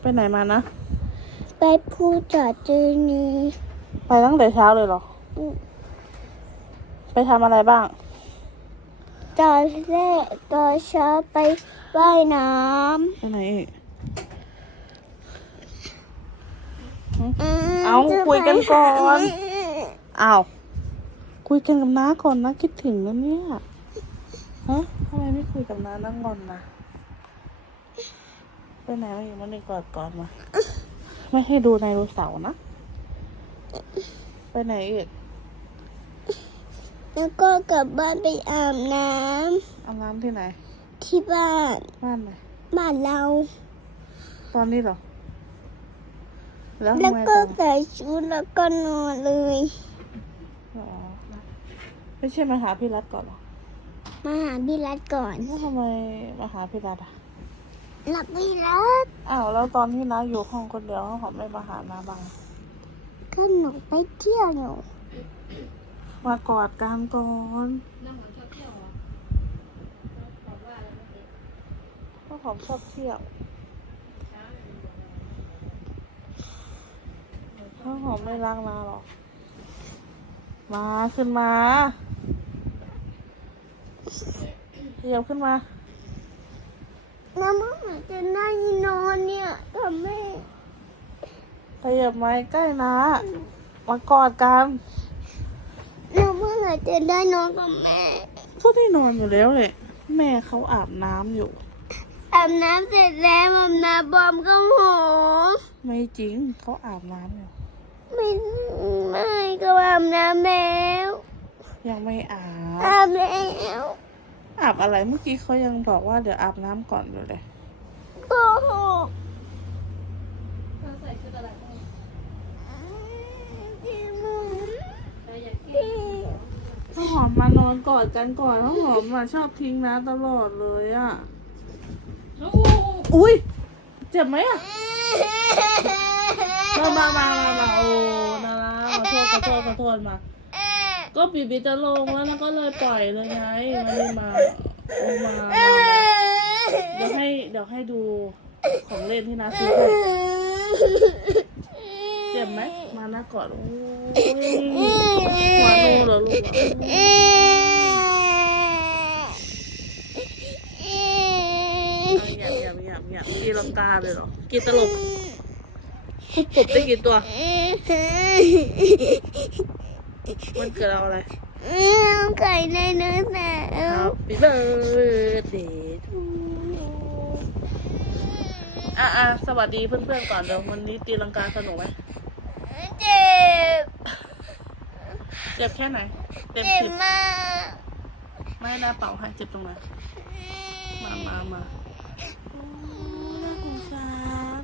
ไปไหนมานะ ไปพูดจอดจือนี้ไปตั้งแต่เช้าเลยเหรอ ไปทำอะไรบ้าง ตอนแรกตอนเช้าไปว่ายน้ไปไหนอีกำอืมเอาคุยกันก่อนอ้าวคุยกันกับน้าก่อนนะคิดถึงแล้วเนี่ยฮะทำไมไม่คุยกับน้านั่งงอนนะ ไปไหนมาอีกมันนี่กอดก่อนมา ไม่ให้ดูในโรเสาร์นะ ไปไหนอีก แล้วก็กลับบ้านไปอาบน้อาบน้ำที่ไหนำที่บ้าน บ้านไหน บ้านเรา ตอนนี้เหรอ แล้วแล้วทำไมก็ตอนใส่ชุดแล้วก็นอนเลย อ๋อไม่ใช่มาหาพี่รัฐก่อนเหรอ มาหาพี่รัดก่อน แล้วทำไมมาหาพี่รัฐอะ หลับพี่รัดอ้าวแล้วตอนที่น้าอยู่ห้องคนเดียวเขาบอกไม่มาหาน้าบ้างก็หนูไปเที่ยวอยู่มากอดกันก่อนข้าวหอมชอบเที่ยวข้าวหอมไม่รักนาหรอก มาขึ้นมาขยับขึ้นมา แล้วเมื่อไหร่จะได้นอน เนี่ยทำไมขยับไม้ใกล้นะมากอดกันแล้วเมื่อไหร่จะได้นอนกับแม่ก็ได้นอนอยู่แล้วเลยแม่เขาอาบน้ำอยู่ อาบน้ำเสร็จแล้วอาบน้ำบอมก็หอมไม่จริงเขาอาบน้ำอยู่ไม่ไม่ก็อาบน้ำแล้วยังไม่อาบอาบแล้วอาบอะไรเมื่อกี้เขายังบอกว่าเดี๋ยวอาบน้ำก่อนอยู่เลยโกหกพี่หมุนพี่ ข้าวหอ มมานอนกอดกันก่อนข้าวหอมอะชอบทิ้งนะตลอดเลยอะ อุ้ยเจ็บไหมอะมามามามามาโอ้นาราขอโทษขอโทษขอโทษมา ก็บีบีจะลงแล้วนะก็เลยปล่อยเลยไงมาเลยมาโอ้มามาเดี๋ยวให้เดี๋ยวให้ดูของเล่นที่นาซื้อให้เจ็บไหมมานะกอดโอ้ยหัว โนรอลูกอะหยับหยับหยับหยับตีลังกาเลยเหรอกี่ตลบกกบได้กี่ตัว มันเกิดเอาอะไรไก่ในเนื้อหนาว Happy birthday อะอะสวัสดีเพื่อนๆก่อนเดี๋ยววันนี้ตีลังกาสนุกไหมเจ็บ เจ็บแค่ไหน เต็มเจ็บสิบมากไม่น่าเป่าให้เจ็บตรงไหนมามามาโอ้น่าสงสาร